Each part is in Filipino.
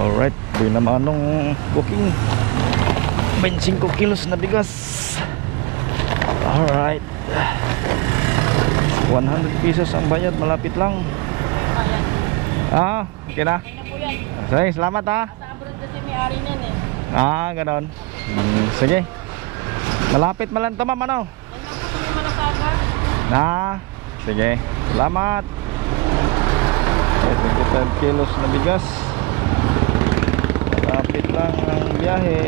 Alright, di naman anong booking 25 kilos na bigas. Alright. 100 pesos ang bayad, malapit lang. Ah, okay na. Sige, salamat ha niyan eh. Ah, ganon. Hmm, Sige. Malapit malang to ma'am ano. Ah, sige. Salamat. 25 kilos na bigas Malapit lang ang biyahe.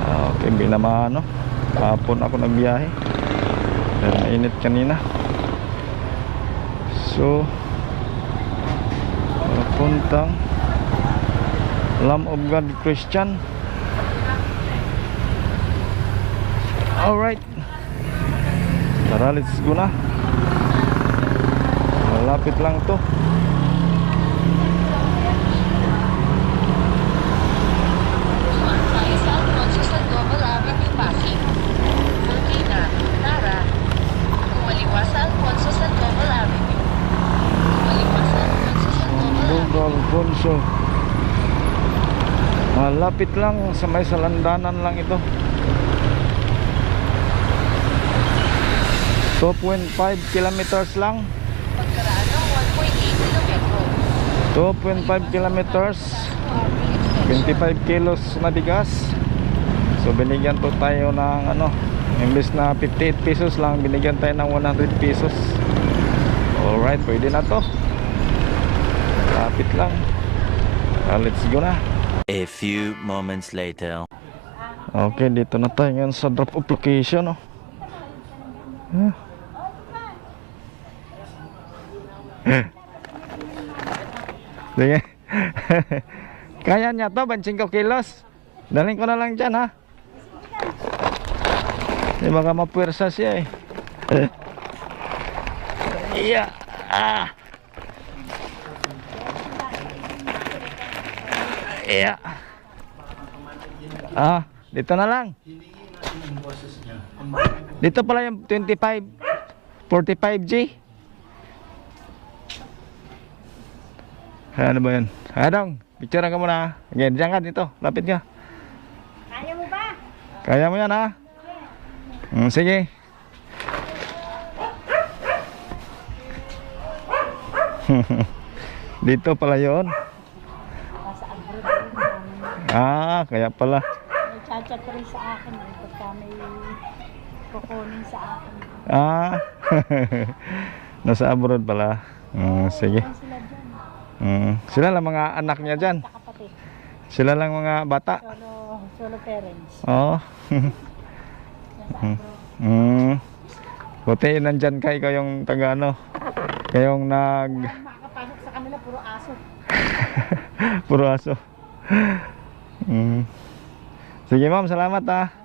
Ah, Okay, hindi naman ano Kapon ako nagbiyahe. Dahil mainit kanina. So Papuntang Lamb of God Christian. Alright. Tara, let's go na. Malapit lang to Saya sa Alfonso sa Global Avenue, Pasig. Cortina, Nara. Kumaliwa sa Alfonso sa Global Avenue. Kumaliwa sa Alfonso sa Global Avenue. Bugo Alfonso. Malapit lang sa may salandanan lang ito. 2.5 kilometers lang. Pagkaraan ng 1.8 kilometro. 2.5 kilometers. 25 kilos na bigas. So binigyan po tayo ng ano imbes na 58 pesos lang binigyan tayo ng 100 pesos. Alright pwede na to lapit lang Ah, let's go na A few moments later. okay dito na tayo ngayon sa drop off location oh. Ah. Sige. Kaya niya to, 25 kilos. Daling ko na lang dyan, ha? Di baka mapuwersa siya, eh. Iya. Ah. Iya. Ah, dito na lang. Dito pala yung 25 45G. Ano ba yan? Adong, picture ka muna. Again, diyan ka dito. Lapit ka. Kaya mo ba? Kaya mo yan ha? Mm, sige. dito pala yon. Ah, kaya pala. May chat-chat rin sa akin eh. Pagka may kukunin sa akin. Ah. Nasa abroad pala. Mm, sige. Yan sila dyan. Mm, sila lang mga anak niya dyan. Sila lang mga bata. Solo, solo parents. Oo. Abroad. mm. Buti nandyan ka, ikaw yung taga ano. Kayong nag... Makakapasok sa kanila, puro aso. Puro aso. Mm. Sige ma'am, salamat ah.